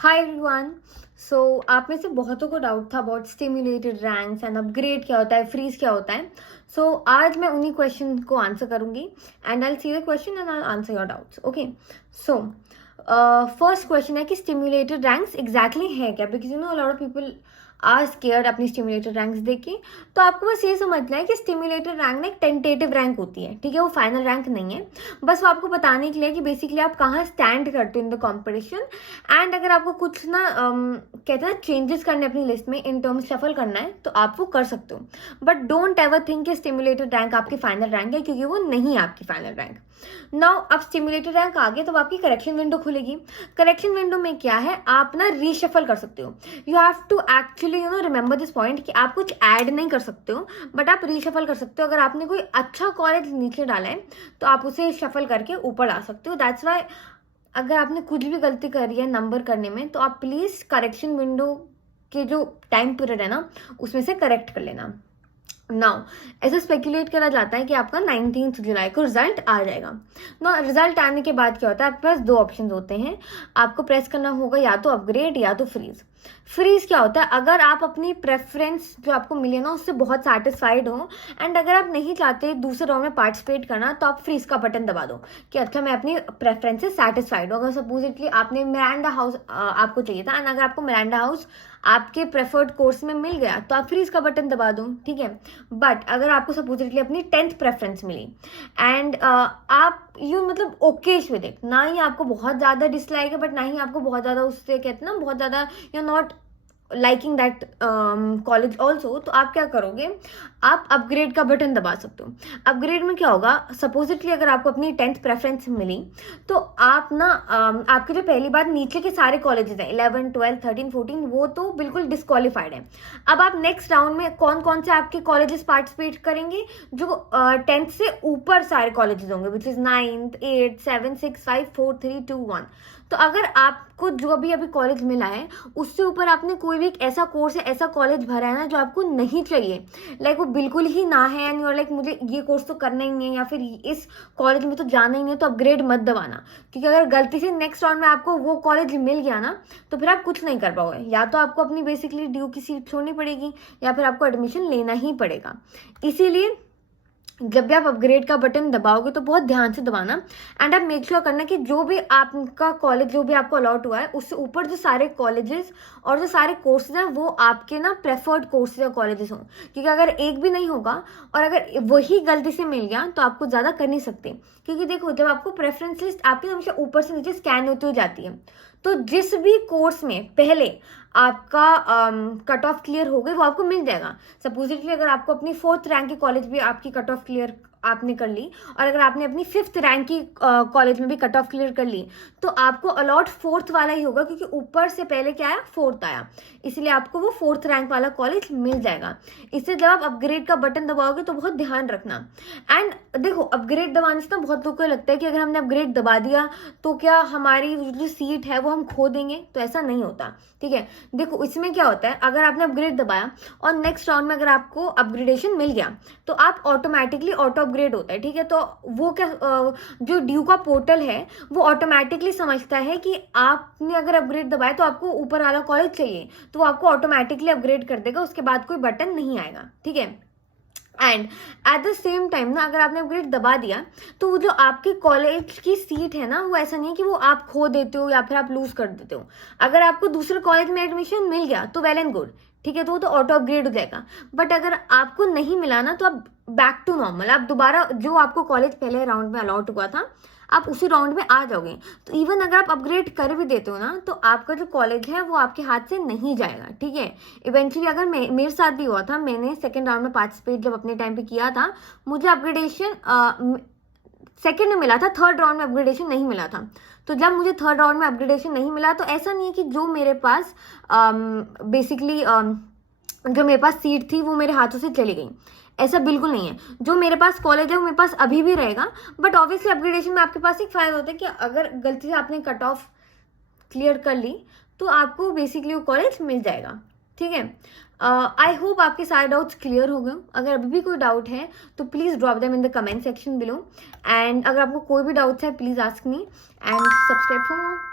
Hi everyone. सो आप में से बहुतों को डाउट था about stimulated ranks and upgrade क्या होता है, फ्रीज क्या होता है। सो आज मैं उन्हीं क्वेश्चन को आंसर करूंगी and I see the question and I answer your doubts. Okay, so first question है कि स्टिम्युलेटेड रैंक्स एग्जैक्टली है क्या, because you know lot of people are scared अपनी स्टिम्युलेटेड रैंक्स देख के। तो आपको बस ये समझना है कि स्टिम्युलेटेड रैंक ना एक टेंटेटिव रैंक होती है, ठीक है, वो फाइनल रैंक नहीं है। बस वो आपको बताने के लिए कि बेसिकली आप कहाँ स्टैंड करते हो इन द कॉम्पिटिशन। एंड अगर आपको कुछ ना कहते हैं चेंजेस करने अपनी लिस्ट में, इन टर्म्स शफल करना है, तो आप वो कर सकते हो। बट डोंट एवर थिंक कि स्टिम्युलेटेड रैंक आपकी फाइनल रैंक है, क्योंकि वो नहीं है आपकी फाइनल रैंक। नाउ अब स्टिम्युलेटेड रैंक आ गया तो आपकी करेक्शन विंडो खुलेगी। करेक्शन विंडो में क्या है, आप ना रीशफल कर सकते हो। You have to actually remember this point कि आप कुछ ऐड नहीं कर सकते हो, बट आप रीशफल कर सकते हो। अगर आपने कोई अच्छा कॉलेज नीचे डाला है तो आप उसे शफल करके ऊपर ला सकते हो। दैट्स वाई अगर आपने कुछ भी गलती करी है नंबर करने में, तो आप प्लीज करेक्शन विंडो के जो टाइम पीरियड है ना, उसमें से करेक्ट कर लेना। नाउ ऐसा स्पेकुलेट करा जाता है कि आपका 19 जुलाई को रिजल्ट आ जाएगा। ना रिजल्ट आने के बाद क्या होता है, आपके पास दो ऑप्शन होते हैं। आपको प्रेस करना होगा या तो अपग्रेड या तो फ्रीज। फ्रीज क्या होता है, अगर आप अपनी प्रेफरेंस जो आपको मिली है ना उससे बहुत सेटिस्फाइड हो एंड अगर आप नहीं चाहते दूसरे राउंड में पार्टिसिपेट करना, तो आप फ्रीज का बटन दबा दो कि अच्छा मैं अपनी प्रेफरेंस से सेटिस्फाइड हूँ। अगर सपोजिटली आपने मिरांडा हाउस आपको चाहिए था एंड अगर आपको मिरांडा हाउस आपके प्रेफर्ड कोर्स में मिल गया, तो आप फ्रीज का बटन दबा दो, ठीक है। बट अगर आपको सपोजिटली अपनी 10th प्रेफरेंस मिली एंड आप यू मतलब ओकेश विद इट, ना ही आपको बहुत ज्यादा डिसलाइक है बट ना ही आपको बहुत ज्यादा उससे कहते ना बहुत ज्यादा you not liking that college also, तो आप क्या करोगे, आप अपग्रेड का बटन दबा सकते हो। अपग्रेड में क्या होगा, सपोजिटली अगर आपको अपनी 10th प्रेफरेंस मिली, तो आप ना आपके जो पहली बार नीचे के सारे कॉलेजेस हैं 11, 12, 13, 14, वो तो बिल्कुल डिस्क्वालीफाइड है। अब आप नेक्स्ट राउंड में कौन कौन से आपके कॉलेजेस पार्टिसिपेट करेंगे, जो 10th से ऊपर सारे कॉलेजेस होंगे, विच इज 9th, 8, 7, 6, 5, 4, 3, 2, 1। तो अगर आपको जो भी अभी कॉलेज मिला है उससे ऊपर आपने कोई भी एक ऐसा कोर्स या ऐसा कॉलेज भरा है ना जो आपको नहीं चाहिए, लाइक वो बिल्कुल ही ना है एंड यूर लाइक मुझे ये कोर्स तो करना ही नहीं है या फिर इस कॉलेज में तो जाना ही नहीं है, तो अपग्रेड मत दबाना। क्योंकि अगर गलती से नेक्स्ट राउंड में आपको वो कॉलेज मिल गया ना, तो फिर आप कुछ नहीं कर पाओगे। या तो आपको अपनी बेसिकली ड्यू की सीट छोड़नी पड़ेगी या फिर आपको एडमिशन लेना ही पड़ेगा। इसीलिए जब भी आप अपग्रेड का बटन दबाओगे तो बहुत ध्यान से दबाना एंड आप मेक श्योर करना कि जो भी आपका कॉलेज जो भी आपको अलॉट हुआ है उससे ऊपर जो सारे कॉलेजेस और जो सारे कोर्सेज हैं वो आपके ना प्रेफर्ड कोर्सेज या कॉलेजेस हों। क्योंकि अगर एक भी नहीं होगा और अगर वही गलती से मिल गया तो आपको ज्यादा कर नहीं सकते। क्योंकि देखो जब आपको प्रेफरेंस लिस्ट आपकी हमेशा ऊपर से नीचे स्कैन होती हुई जाती है, तो जिस भी कोर्स में पहले आपका कट ऑफ क्लियर हो गई वो आपको मिल जाएगा। सपोजिटली अगर आपको अपनी 4th रैंक की कॉलेज भी आपकी कट ऑफ क्लियर आपने कर ली और अगर आपने अपनी 5th रैंक की कॉलेज में भी कट ऑफ क्लियर कर ली, तो आपको अलॉट 4th वाला ही होगा, क्योंकि ऊपर से पहले क्या आया 4th आया, इसलिए आपको वो 4th रैंक वाला कॉलेज मिल जाएगा। इससे जब आप अपग्रेड का बटन दबाओगे तो बहुत ध्यान रखना। एंड देखो अपग्रेड दबाने से ना बहुत लोगों को लगता है कि अगर हमने अपग्रेड दबा दिया तो क्या हमारी जो सीट है वो हम खो देंगे, तो ऐसा नहीं होता, ठीक है। देखो इसमें क्या होता है, अगर आपने अपग्रेड दबाया और नेक्स्ट राउंड में अगर आपको अपग्रेडेशन मिल गया तो आप ऑटोमेटिकली ऑटो अपग्रेड होता है, ठीक है। तो वो क्या जो ड्यू का पोर्टल है वो ऑटोमेटिकली समझता है कि आपने अगर अपग्रेड दबाया तो आपको ऊपर वाला कॉलेज चाहिए, तो वो आपको ऑटोमेटिकली अपग्रेड कर देगा, उसके बाद कोई बटन नहीं आएगा, ठीक है। And at the same time ना अगर आपने अपग्रेड दबा दिया तो वो जो आपके कॉलेज की सीट है ना, वो ऐसा नहीं है कि वो आप खो देते हो या फिर आप लूज कर देते हो। अगर आपको दूसरे कॉलेज में एडमिशन मिल गया तो वेल एंड गुड, ठीक है, तो वो तो ऑटो अपग्रेड हो जाएगा। बट अगर आपको नहीं मिला ना, तो आप बैक टू नॉर्मल, आप दोबारा जो आपको कॉलेज पहले राउंड में अलॉट हुआ था आप उसी राउंड में आ जाओगे। तो इवन अगर आप अपग्रेड कर भी देते हो ना, तो आपका जो कॉलेज है वो आपके हाथ से नहीं जाएगा, ठीक है। इवेंचुअली अगर मेरे साथ भी हुआ था, मैंने सेकेंड राउंड में पार्टिसिपेट जब अपने टाइम पे किया था, मुझे अपग्रेडेशन सेकेंड में मिला था, 3rd राउंड में अपग्रेडेशन नहीं मिला था। तो जब मुझे 3rd राउंड में अपग्रेडेशन नहीं मिला, तो ऐसा नहीं है कि जो मेरे पास बेसिकली जो मेरे पास सीट थी वो मेरे हाथों से चली गई, ऐसा बिल्कुल नहीं है। जो मेरे पास कॉलेज है वो मेरे पास अभी भी रहेगा। बट ऑब्वियसली अपग्रेडेशन में आपके पास एक फायदा होता है कि अगर गलती से आपने कट ऑफ क्लियर कर ली तो आपको बेसिकली वो कॉलेज मिल जाएगा, ठीक है। आई होप आपके सारे डाउट्स क्लियर हो गए। अगर अभी भी कोई डाउट है तो please drop them in the comment section below. And अगर आपको कोई भी डाउट्स है please ask me and subscribe for more.